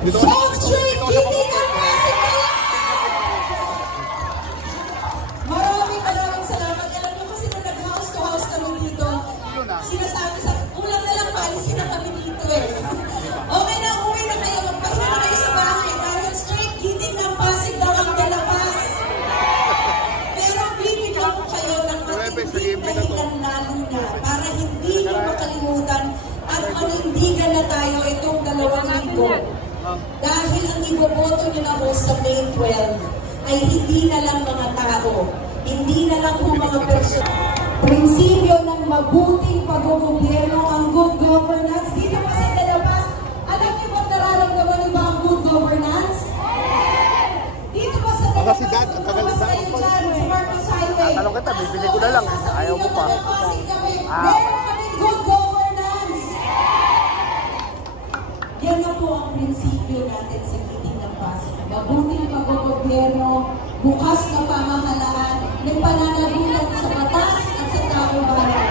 South Street, Kitty ng Pasig Kalamba! Maraming salamat. Alam nyo kasi nung nag-house to house kami dito, sinasabi sa ulang na lang paalisin na kami dito eh. Okay na, uwi na kayo. Magpahinga na kayo sa bahay. Dahil straight Kitty ng Pasig daw ang dalapas. Pero bibigyan ko kayo ng matinding dahilan lalo na para hindi nyo makalimutan at manindigan na tayo itong 2 linggo. Dahil ang iboboto nyo na ho sa May 12 ay hindi na lang mga tao, hindi na lang po mga person. Prinsipyo ng mabuting pag-gobyerno, ang good governance. Dito pa sa Dalapas, alam niyo ba nararamdaman niyo ba ang good governance? Dito pa sa Dalapas, lumabas kayo dyan sa Marcos Highway. Tanong kita, bibili ko na lang. Ayaw mo pa. Meron kaming good governance. Yan na po ang prinsipyo natin sa Kitty ng Pasig. Mabuting pag-gobyerno, bukas na pamahalaan, may pananagutan sa batas at sa taong bayan.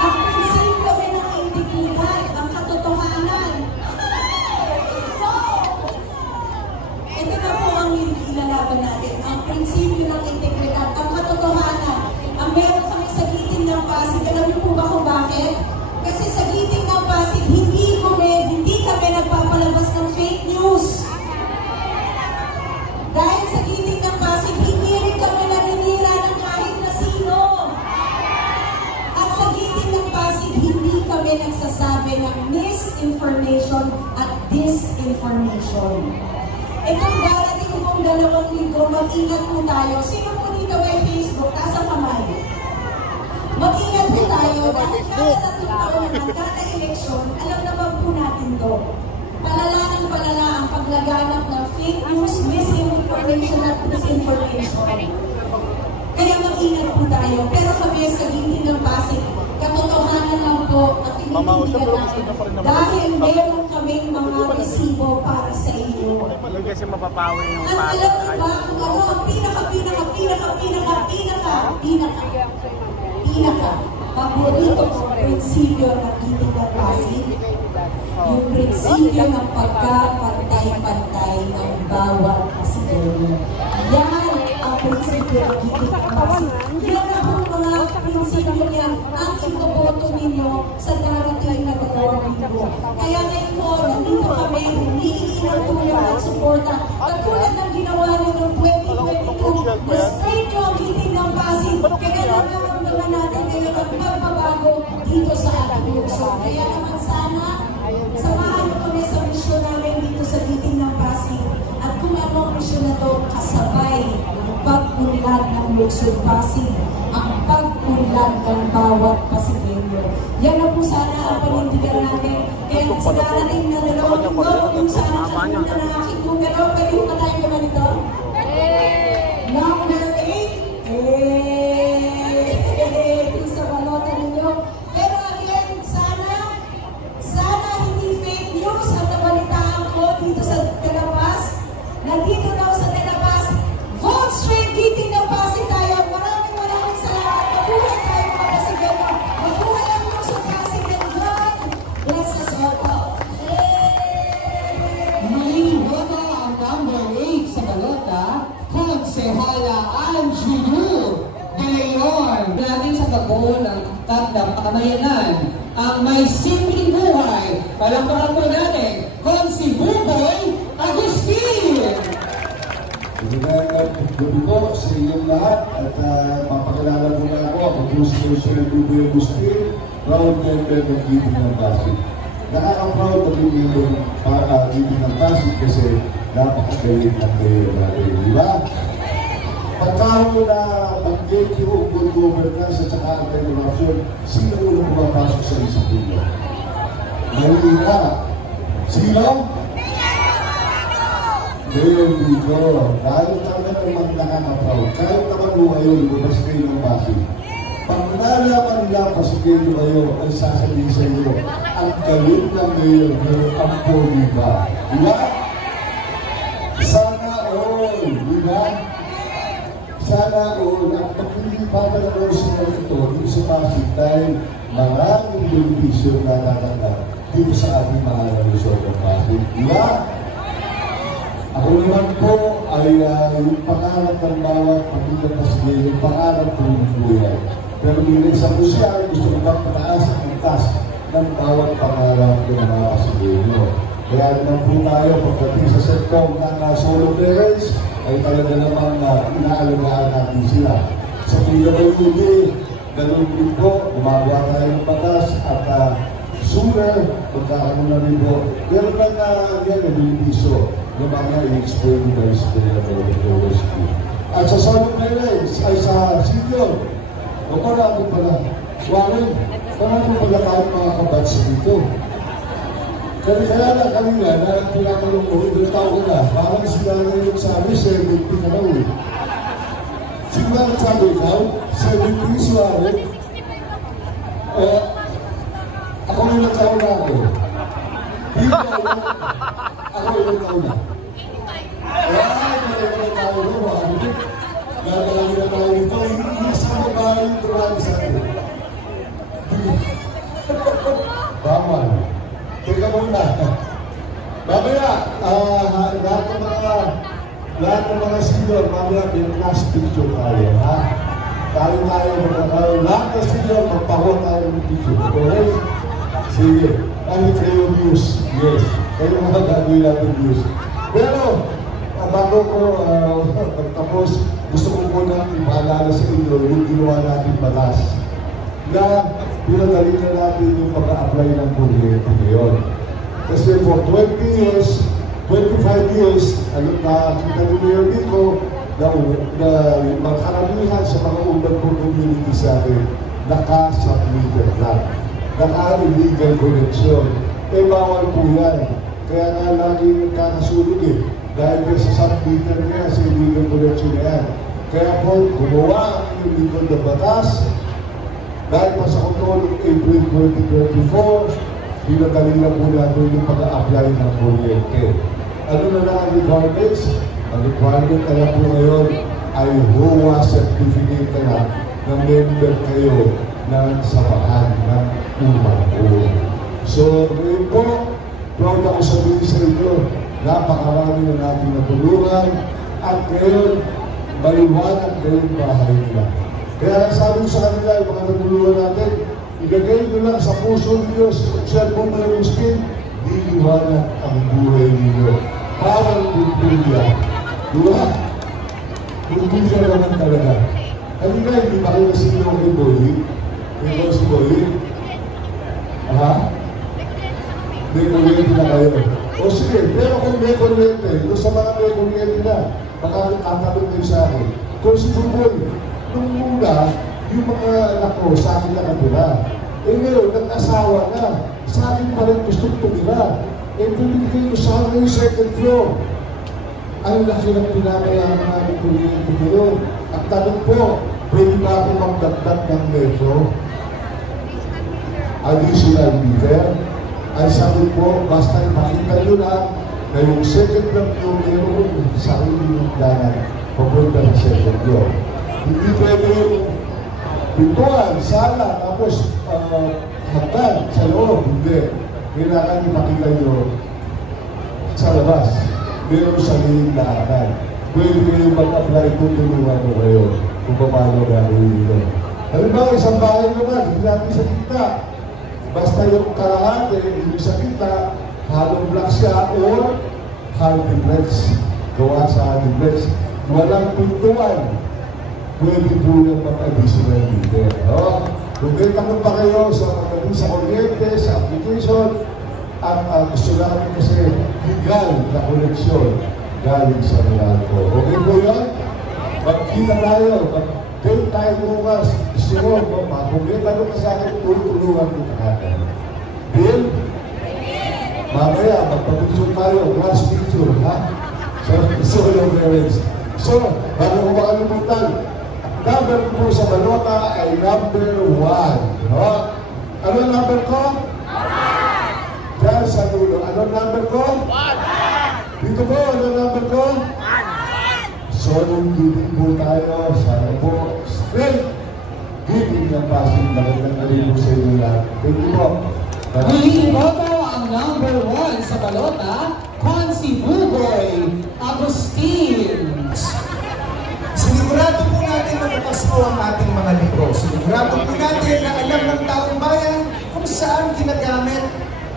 Ang prinsipyo ay ng integridad, ang katotohanan. Ito na po ang ilalaban natin. Ang prinsipyo ng integridad, ang katotohanan. Ang meron kami sa Kitty ng Pasig. Alam niyo po ba kung bakit? Kasi sa Kitty ng Pasig, hindi kami nagpapalabas ng fake news. Dahil sa Kitty ng Pasig, hindi rin kami naninira ng kahit na sino. At sa Kitty ng Pasig, hindi kami nagsasabi ng misinformation at disinformation. Itong darating pong 2 linggo, mag-ingat po tayo. Sino po dito may Facebook? Taas ang kamay. Mag-ingat po tayo dahil kada 3 taon naman, kada eleksyon, alam naman po natin to. Palala ng palala ang paglaganap ng fake news, misinformation at disinformation. Kaya mag-ingat po tayo. Pero kami sa Kitty ng Pasig, katotohanan lang po at tinitigan natin. Dahil meron kaming mga resibo para sa inyo. Kasi mapapawi yung at alam mo ba kung ano ang pinaka paborito kong prinsipyo ng Kitty ng Pasig? Yung prinsipyo ng pagkapantay-pantay ng bawat Pasigero. Yan ang prinsipyo ng Kitty ng Pasig. Yan ang mga prinsipyo niyan ang iboboto ninyo sa darating na 2 linggo. Kaya ngayon po, nandito kami, humihingi ng tulong at suporta. Katulad ng ginawa nyo noong 2022, na-straight nyo ang Kitty ng Pasig. Kaya nararamdaman natin ngayon ang pagbabago dito sa ating lungsod. Kaya naman sana, samahan mo kami sa misyon namin dito sa Kitty ng Pasig. At kung ano ang misyon na ito, kasabay ang pag-unlad ng lungsod Pasig, ang pag-unlad ng bawat Pasigero. Yan na po sana ang panindigan natin. Kaya sa darating na 2 linggo, kung sana nakita ng aking numero, pwede ko tayo naman ito? Number 8. Sa balota ninyo. Pero again, sana hindi fake news ang nabalitaan ko dito sa Dalapas. Nandito daw sa Dalapas, vote straight Kitty ng Pasig tayo. Maraming salamat. Mabuhay tayo mga Pasigero. Mabuhay ang lungsod Pasig and God bless us all. May boto ang number 8 sa balota, Konsehala Angie De Leon. Natin sa tago ng Tatang Pakamayanan, ang may simpleng buhay. Palampakan po natin, Konsi Buboy Agustin. Magandang gabi po sa inyong lahat at mapakilala mo na ako. Ako po si Consuelo Buboy Agustin, proud member ng Kitty ng Pasig. Nakaka-proud na dito para Kitty ng Pasig kasi napakagaling ang mayor natin, di ba? Pagkaro na mag-take yung good governance at saka ang renovation, sino unang pumapasok sa isang dito? Ngayon ka. Sino? Mayor Vico. Kahit naman nakaka-proud. Kahit naman mo kayo, lumabas kayo ng Pasig. Pag nalaman lang Pasigero kayo, ay sasabihin sa inyo, ang galing ng Mayor ang poli ba? Di ba? Sana all, di ba? Sana all, ang pagpilipapan ng Roosevelt ito dito sa Pasig dahil maraming benepisyo na natatanggap dito sa ating mga Luzon ng Pasig. Di ba? naman po ay yung pangarap ng bawat pamilya Pasig, yung pangarap po ng buhay. Pero bilang sa pusyal, gusto ko bang pataas ang antas ng bawat pangarap ng mga Pasigeno. Kaya naman po tayo, pagdating sa sektong ng solo parents, ay talaga namang inaalagaan natin sila. Sa PWD, ganun din po, gumagawa tayo ng batas at sooner, pagkakaroon na rin po. Pero lang yan, nabilibiso ng mga i-explain ni Vice Mayor Rescue. At sa solo parents, ay sa senior, o marami pala, Warren, marami pala tayong mga kabats dito. Kaya lang kanina, na tinatanong ko, ilang taon na, parang sila na yung sabi, 70 ka na ulit. Sila ang sabi ikaw, 70 si Warren. Ako ilang taon na ako. Ako ilang taon na. Kaya tayo na, Warren. Dadalagin na tayo ito, isang ba yung duraan sa atin? Bamal. Teka muna. Mamaya, lahat ng mga senior, mamaya may class picture tayo, ha? Tayo, lahat ng senior, magpakuha tayo ng picture. Okay? Sige. Ano kayo views? Yes. Kayo mga gagawin natin views. Pero, bago ko magtapos, gusto ko muna ipaalala sa inyo yung ginawa natin batas na pinadali na natin yung pag-a-apply ng kuryente ngayon. Kasi for 20 years, 25 years, nakakita nyo ngayon dito na mga karamihan sa mga urban community sa atin, naka-submitted lang. Naka-illegal connection. Eh, bawal po yan. Kaya nga lagi nagkakasulog eh. Dahil sa submitted niya, sa illegal connection na yan. Kaya po, gumawa ang illegal na batas. Dahil pa sa kontrol ng April 2024, pinadali na po natin yung pag-a-apply ng kuryente. Ano na lang ang requirements? Ang requirement na lang po ngayon ay HOA certificate na member kayo ng samahan ng UMAO. So, ngayon po, proud ako sabihin sa inyo, napakarami na natin natulungan at ngayon, maliwanag na yung bahay nila. Kaya sabi ko sa kanila, yung mga natulungan natin, ilagay nyo lang sa puso ninyo, sa cellphone na yung skin, liliwanag ang buhay ninyo. Parang bulbulya. Diba? Bulbulya naman talaga. Kanina, hindi ba kayo kasi yung kay Boy? Ikaw si Boy? Ha? May kuryente na kayo. O sige, pero kung may kuryente, doon sa mga may kuryente na, baka tatanong din sa akin. Kung si Boy, nung muna, yung mga anak ko, sa akin na katula. Eh ngayon, nag-asawa na. Sa akin pa rin gusto tumira. Eh, pinigay ko sa akin yung second floor. Ang laki ng pinamayaman namin kuryente ko. At tanong po, pwede ba ako magdagdag ng metro? Additional meter? Ay sabi po, basta makita nyo na yung second floor yung meron sa akin yung planan papunta ng second floor. Hindi pwede yung pintuan, sala, tapos hagdan sa loob. Hindi. Kailangan ipakita nyo sa labas. Meron sa liling daanan. Pwede kayo mag-apply kung tulungan mo kayo kung paano gagawin ito. Halimbawa, isang bahay naman, hindi natin sa kita. Basta yung kalahati, yung sa kita, halong block siya or halong duplex. Gawa sa duplex. Walang pintuan. Pwede po yung mag-additional meter. No? Kung may takot pa kayo sa kuryente, sa application, at gusto namin kasi legal na koneksyon galing sa Meralco. Okay po yan? Magkita tayo. Mag-date tayo bukas. Gusto mo, kung may tanong ka sa akin, tulungan ko kagad. Bill? Mamaya, magpapicture tayo. Class picture, ha? So, yung parents. So, bago ko makalimutan, number po sa balota ay number 1. No? Ano number ko? 1! Diyan sa dulo. Ano number ko? 1! Dito po, ano number ko? 1! So, nung giving po tayo, sana po, straight giving ng Pasig. Magandang nalilo sa inyo lahat. Thank you po. Iboto ang number 1 sa balota, Consi Bugoy Agustin.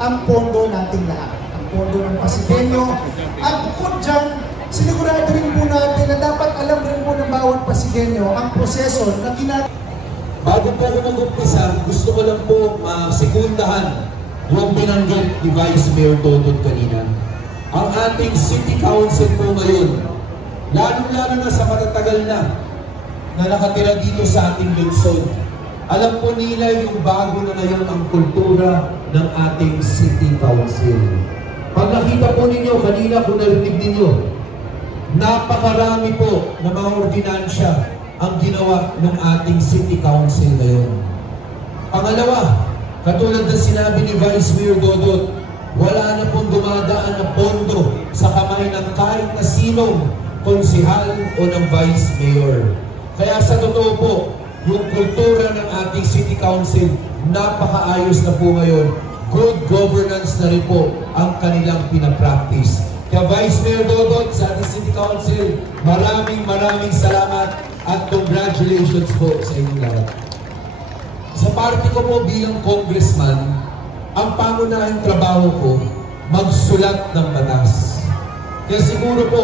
ang pondo nating lahat. Ang pondo ng Pasigueño. At bukod dyan, sinigurado rin po natin na dapat alam rin po ng bawat Pasigueño ang proseso na Bago po ako mag-umpisa, gusto ko lang po masekundahan yung binanggit ni Vice Mayor Dodot kanina. Ang ating City Council po ngayon, lalo-lalo na sa matatagal na nakatira dito sa ating lungsod. Alam po nila yung bago na ngayon ang kultura ng ating City Council. Pag nakita po ninyo, kanina kung narinig ninyo, napakarami po na mga ordinansya ang ginawa ng ating City Council ngayon. Pangalawa, katulad ng sinabi ni Vice Mayor Dodot, wala na pong dumadaan na pondo sa kamay ng kahit na sinong konsihal o ng Vice Mayor. Kaya sa totoo po, yung kultura ng ating City Council, napakaayos na po ngayon. Good governance na rin po ang kanilang pinapractice. Kaya Vice Mayor Dodot sa ating City Council, maraming salamat at congratulations po sa inyong lahat. Sa party ko po bilang congressman, ang pangunahing trabaho ko, magsulat ng batas. Kaya siguro po,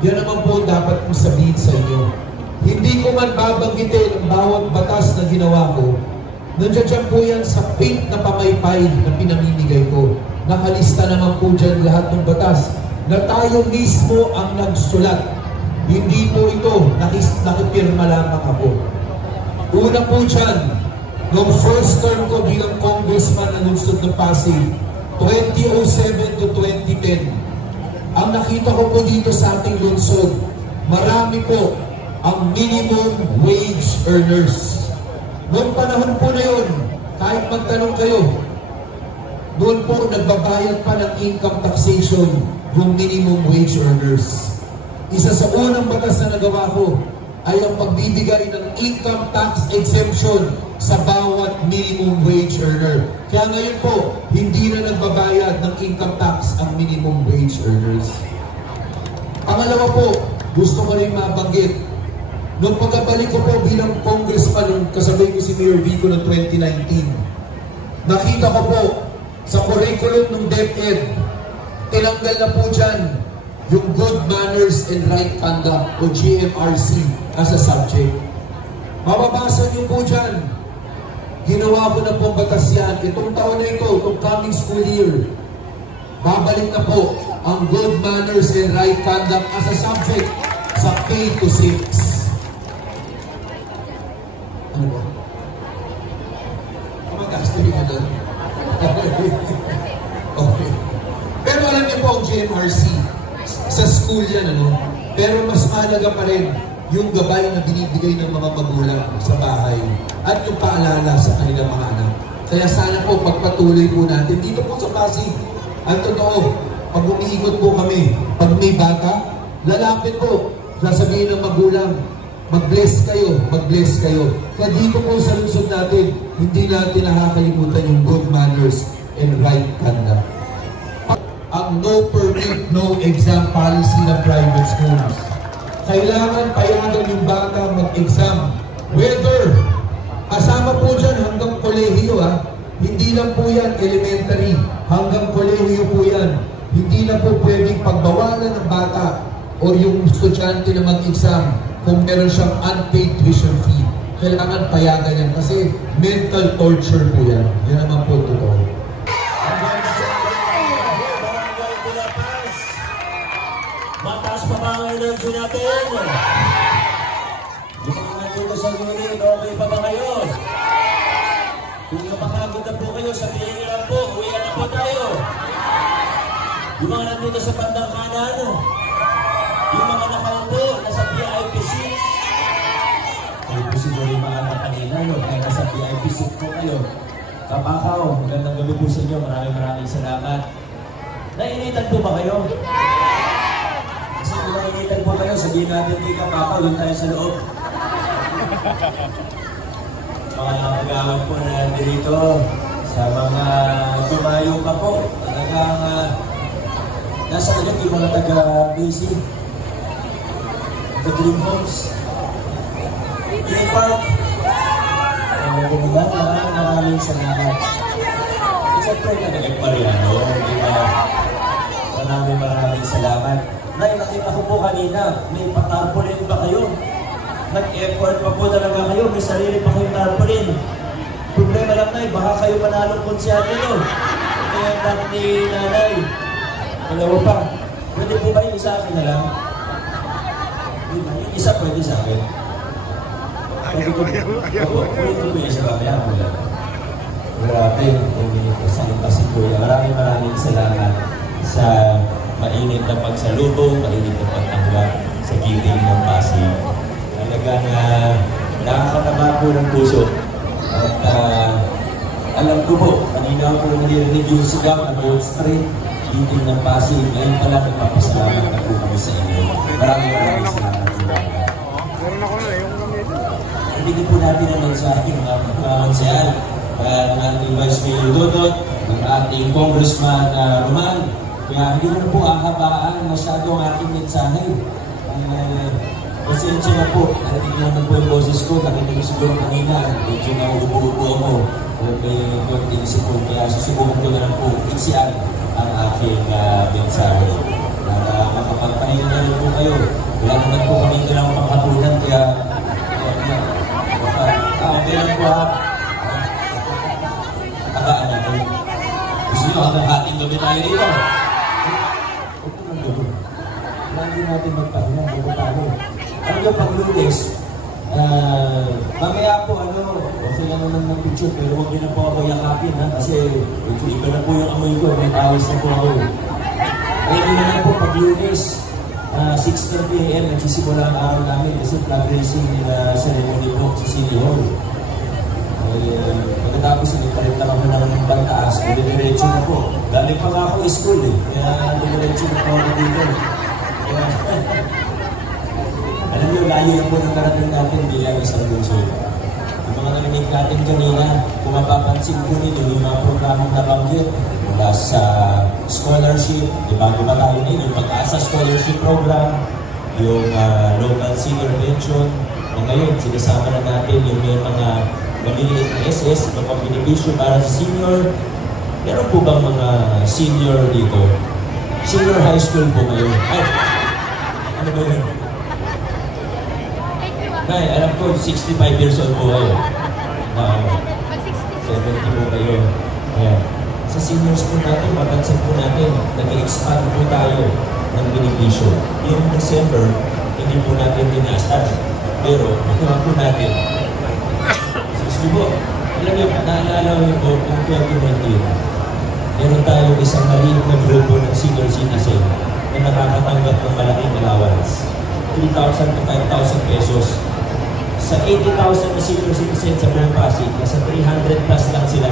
yan naman po dapat kong sabihin sa inyo. Hindi ko man babanggitin ang bawat batas na ginawa ko. Nandiyan po yan sa pink na pamaypay na pinamimigay ko. Nakalista naman po dyan lahat ng batas na tayo mismo ang nagsulat. Hindi po ito, nakipirma lamang ako. Una po dyan, noong first term ko bilang congressman na lungsod ng Pasig, 2007 to 2010, ang nakita ko po dito sa ating lungsod, marami po ang minimum wage earners. Noong panahon po na yun, kahit magtanong kayo, doon po nagbabayad pa ng income taxation yung minimum wage earners. Isa sa unang batas na nagawa ko ay ang pagbibigay ng income tax exemption sa bawat minimum wage earner. Kaya ngayon po, hindi na nagbabayad ng income tax ang minimum wage earners. Pangalawa po, gusto ko rin mabanggit, noong pagkabalik ko po bilang congressman, nung kasabay ko si Mayor Vico noong 2019, nakita ko po sa curriculum ng DepEd, tinanggal na po dyan yung Good Manners and Right Conduct o GMRC as a subject. Mababasa niyo po dyan, ginawa ko na po batas yan. Itong taon na ito, itong coming school year, babalik na po ang Good Manners and Right Conduct as a subject sa K-6. Ano ba? Kumagasto niyo doon? Okay. Pero alam niyo po ang GMRC, sa school yan, ano? Pero mas mahalaga pa rin yung gabay na binibigay ng mga magulang sa bahay at yung paalala sa kanilang mga anak. Kaya sana po pagpatuloy po natin dito po sa Pasig. Ang totoo, pag umiikot po kami, pag may bata, lalapit po, sasabihin ng magulang, mag-bless kayo, mag-bless kayo. Kaya dito po sa lungsod natin, hindi natin nakakalimutan yung good manners and right conduct. Ang no permit, no exam policy ng private schools. Kailangan payagan yung bata mag-exam. Whether, kasama po dyan hanggang kolehiyo hindi lang po yan elementary, hanggang kolehiyo po yan. Hindi na po pwedeng pagbawalan ng bata o yung estudyante na mag-exam kung meron siyang unpaid tuition fee. Kailangan payagan yan kasi mental torture po yan. Yan naman po totoo. Mataas pa ba ang energy natin? Yung mga nandito sa unit, okay pa ba kayo? Kung napapagod na po kayo, sabihin nyo lang po, uwi na po tayo. Yung mga nandito sa bandang kanan, yung mga nakaupo, nasa VIP seats. Kayo po siguro yung mga anak kanina, no? Kaya nasa VIP seat po kayo. Kapakaw, magandang gabi po sa inyo. Maraming salamat. Nainitan po ba kayo? Kasi kung nainitan po kayo, sabihin natin kay Kapakaw, doon tayo sa loob. Mga nakagawad po na nandito, sa mga tumayo pa po, talagang nasa agad yung mga taga-BC, the Dream Homes, Park. Maraming salamat. siyempre Kagawad Mariano, maraming salamat. Nay, nakita ko po kanina, may patarpaulin ba kayo? Nag-effort pa po talaga kayo, may sarili pa kayong tarpaulin. Problema lang, Nay, baka kayo manalong konsyate nyo. Kaya ang dami ni Nanay. Dalawa pa. Pwede po ba yung isa akin na lang? Yung isa pwede sa akin. Pwede po yung isa kaya ako lang. Grabe, kasi Kuya. Maraming salamat sa mainit na pagsalubong, mainit na pagtanggap sa giving ng Pasig. Talagang nakakataba po ng puso. At alam ko po, kanina po narinig yung sigaw at Wall Street, giving ng Pasig. Ngayon pala nagpapasalamat na po kami sa inyo. Maraming salamat po. Narinig po natin ang mensahe ng mga konsehal, ng ating Vice Mayor Dodot, ng ating Congressman Roman. Kaya hindi na po ahabaan masyado ang aking mensahe. Pasensya na po, narinig naman po yung boses ko, nakita ko siguro kanina, medyo nauupo-upo ako, may konting sipon, kaya susubukan ko na lang po iksiyan ang aking mensahe. Para makapagpahinga na rin po kayo. Wala naman po kami kailangan panghapunan, kaya okay lang po ha. Tagaan natin. Gusto nyo hanggang hating gabi tayo dito. Lagi natin magpahinga, bago tayo. Hanggang pag-Lunes, mamaya po, okay lang naman ng picture, pero huwag nyo na po ako yakapin, ha? Kasi iba na po yung amoy ko, may tawis na po ako. Pwede na lang po pag-Lunes, 6:30 AM, nagsisimula ang araw namin kasi flag raising ceremony po sa City Hall. Pagkatapos, nagpalit lang ako ng bantaas, diretso na po. Galing pa nga ako school kaya diretso na po ako dito. Alam niyo, layo na po ng karating natin bilang isang lungsod. Yung mga narinig natin kanina, kung mapapansin po ninyo yung mga programang nabanggit mula sa scholarship, bago ba tayo na yung Pag-asa Scholarship Program, yung local senior pension, na ngayon sinasama na natin yung may mga maliliit na SS, mga benepisyo para sa senior. Meron po bang mga senior dito? Senior high school po ngayon. Ay, ano ba yun? Nay, alam ko, 65 years old po kayo. 70 po kayo. Ayan. Sa seniors po natin, mapansin po natin, nag-expand po tayo ng benepisyo. Yung December, hindi po natin dinasal. Pero, nakuha po natin. Sige po, alam niyo, naalala ko yung noong 2019, meron tayong isang maliit na grupo ng senior citizen na nakakatanggap ng malaking allowance. 3,000 to 5,000 pesos. Sa 80,000 na senior citizen sa buong Pasig, nasa 300 plus lang sila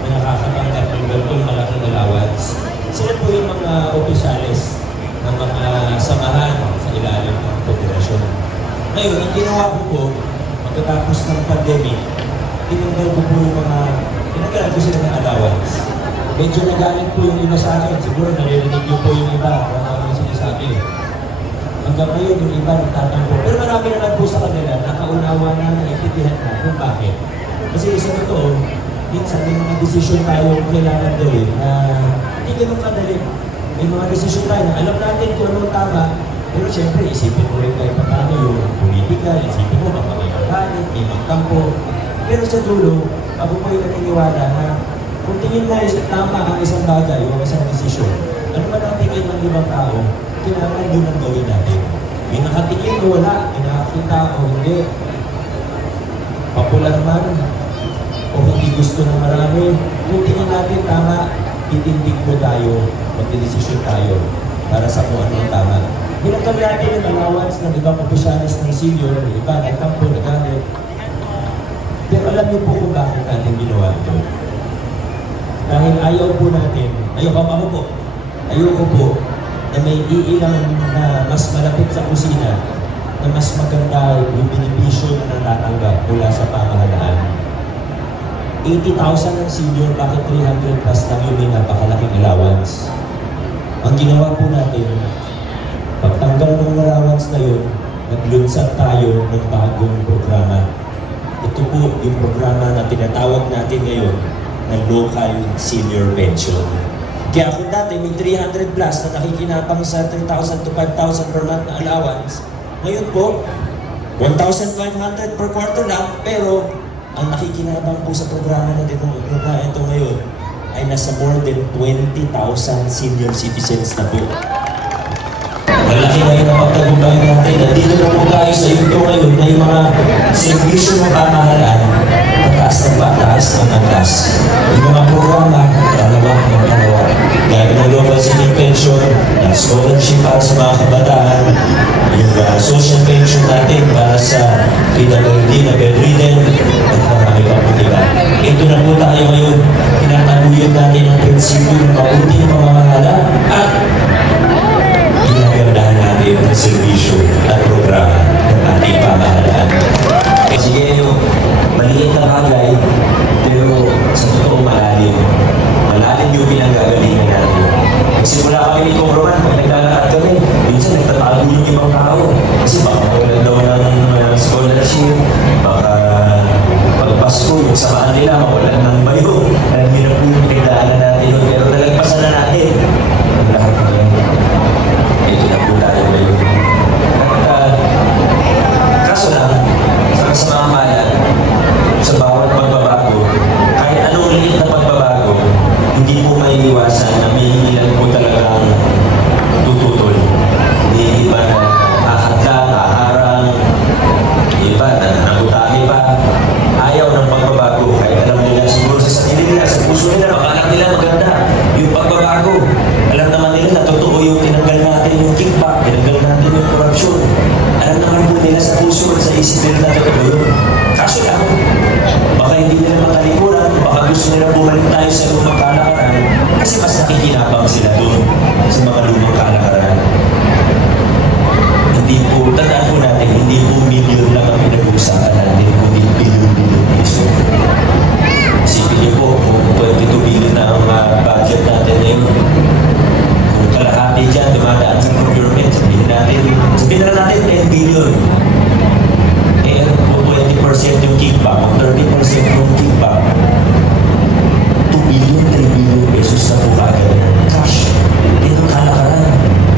na nakakatanggap ng ganitong malaking allowance. Sila po yung mga opisyales ng mga samahan sa ilalim ng federasyon. Ngayon, ang ginawa ko po, pagkatapos ng pandemic, tinanggal ko po yung tinanggalan ko sila ng allowance. Medyo nagalit po yung iba sa akin. Siguro naririnig niyo po yung iba kung ano yung sinasabi. Hanggang ngayon yung iba nagtatampo. Pero marami naman po sa kanila, nakaunawa na, naintindihan na kung bakit. Kasi sa totoo, minsan may mga desisyon tayo kailangan gawin na hindi ganun kadali. May mga desisyon tayo na alam natin kung ano tama, pero siyempre isipin mo rin kayo paano yung politika, isipin mo baka may magalit, may magkampo. Pero sa dulo, ako po yung naniniwala na kung tingin na tama ang isang bagay o isang desisyon, ano man ang tingin ng ibang tao, kailangan yun ang gawin natin. May nakatingin o wala, may nakakita o hindi. Popular man, o hindi gusto ng marami, kung tingin natin tama, titindig mo tayo, magdedesisyon tayo para sa kung ano ang tama. Hinagkab natin yung allowance ng ibang opisyalis ng senior, ng iba, nagkampo, nagalit. Pero alam niyo po kung bakit natin ginawa ito. Dahil ayaw po natin, ayoko po na may iilang na mas malapit sa kusina na mas maganda yung benepisyo na natatanggap mula sa pamahalaan. 80,000 ng senior, bakit 300 plus lang yun may napakalaking allowance? Ang ginawa po natin, pagtanggal ng allowance na yun, naglunsad tayo ng bagong programa. Ito po yung programa na tinatawag natin ngayon ng local senior pension. Kaya kung dati may 300 plus na nakikinabang sa 3,000 to 5,000 per month na allowance, ngayon po, 1,500 per quarter lang, pero ang nakikinabang po sa programa na ito ngayon ay nasa more than 20,000 senior citizens na po. Malaki na yung napagtagumpay natin. Nandito na po tayo sa ito ngayon na yung mga servisyo ng pamahalaan, pataas ng pataas ng antas. Yung mga programa, dalawa ng dalawa. Gaya ng local senior pension, ng scholarship para sa mga kabataan, yung social pension natin para sa PWD na bedridden, at marami pa po diba. Ito na po tayo ngayon, tinataguyod natin ang prinsipyo ng mabuting pamamahala at ginagandaan natin ang servisyo at programa ng ating pamahalaan. Sige, maliit na bagay, pero sa totoo malalim. Malalim yung pinanggagalingan natin. Nagsimula kami ni Kong Roman, pag naglalakad kami, minsan nagtatago yung ibang tao. Kasi baka mawalan daw ng scholarship, baka pag Pasko, yung samaan nila, mawalan ng bayo. Alam niyo na po yung pinagdaanan natin yun, pero nalagpasan na natin. Ang lahat na yan. Ito na po tayo ngayon. At kaso lang, sa kasamahan, sa bawat pagbabago, kahit anong liit na pagbabago, hindi po may iwasan na may ilan po talagang tututol. May iba na ahadlang, aharang, iba na nangutami pa. Ayaw ng pagbabago, kahit alam nila siguro sa sarili nila, sa puso nila, makalang nila maganda. Yung pagbabago, alam naman nila na totoo yung tinanggal natin yung kickback, tinanggal natin yung korupsyon. Alam naman po nila sa puso at sa isip nila na totoo yun. Kaso lang, baka hindi nila makalikuran, baka gusto nila bumalik tayo sa lumang kalakaran kasi mas nakikinabang sila doon sa mga lumang kalakaran. Hindi po, tandaan po natin, hindi po milyon lang ang pinag-uusapan natin, kundi bilyon-bilyon piso. Isipin niyo po, kung 22 billion na ang budget natin ngayon, kung kalahati dyan, dumadaan sa procurement, sabihin na natin 10 billion. Eh, kung 20% yung kickback, kung 30% yung kickback, 2 billion, 3 billion pesos na po kagad. Cash, ito kalakaran.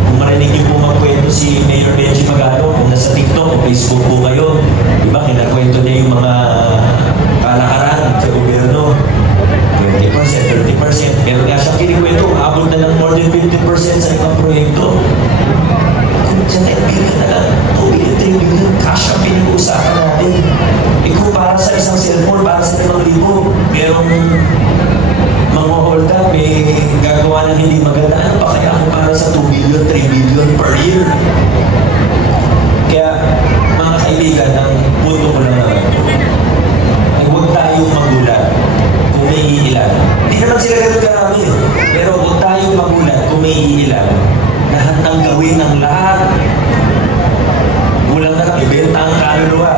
Kung marinig niyo po magkwento si Mayor Benji Magalo, kung nasa TikTok o Facebook po kayo, diba, kinakwento niya yung mga kalakaran sa gobyerno. 20%, 30%, pero kaya siyang kinikwento, maabot na ng more than 50% sa ibang proyekto. Kung sa 10 billion na lang, 2 billion, 3 billion, cash ang pinag-uusapan natin. E kung para sa isang cellphone, para sa 5,000, merong mga-hold up, may gagawa ng hindi maganda. Ano pa kaya kung para sa 2 billion, 3 billion per year? Kaya, mga kaibigan, ang punto ko lang naman ito, ay huwag tayong magulat kung may iilan. Hindi naman sila ganun karami, pero huwag tayong magulat kung may iilan. Lahat ng gawin ng lahat, kulang na ibenta ang kaluluwa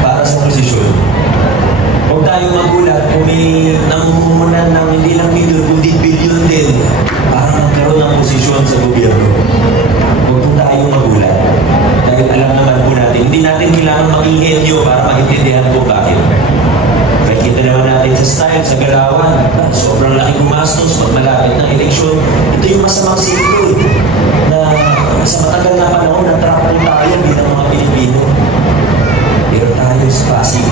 para sa posisyon. Huwag tayong magulat kung may nangungumunan ng hindi lang milyon, kundi bilyon din para magkaroon ng posisyon sa gobyerno. Huwag po tayong magulat. Dahil alam naman po natin, hindi natin kailangan mag-ingenyo para mag-intindihan po bakit. Kita naman natin sa style, sa galawan, sobrang laking gumastos pag malapit ng eleksyon. Ito yung masamang siklo na sa matagal na panahon na-trap po tayo bilang mga Pilipino. Pero tayo sa Pasig,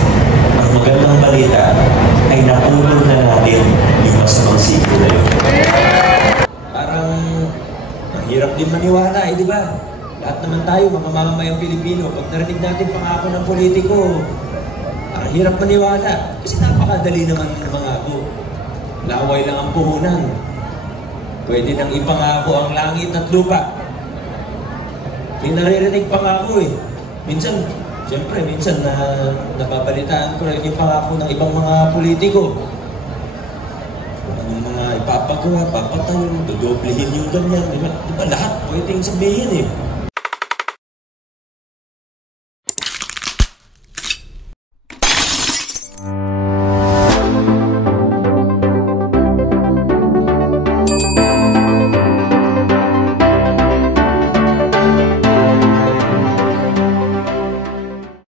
ang magandang balita ay napulot na natin yung masamang siklo na yun. Parang mahirap din maniwala, di ba? Lahat naman tayo, mga mamamayang Pilipino, pag narinig natin pangako ng politiko, hirap maniwala. Kasi napakadali naman ng mangako. Laway lang ang puhunan. Pwede nang ipangako ang langit at lupa. May naririnig pangako eh. Minsan, siyempre, minsan nababalitaan ko rin yung pangako ng ibang mga politiko. Anong mga ipapagawa, papatayo, dodoblihin yung ganyan. Diba lahat pwedeng sabihin eh.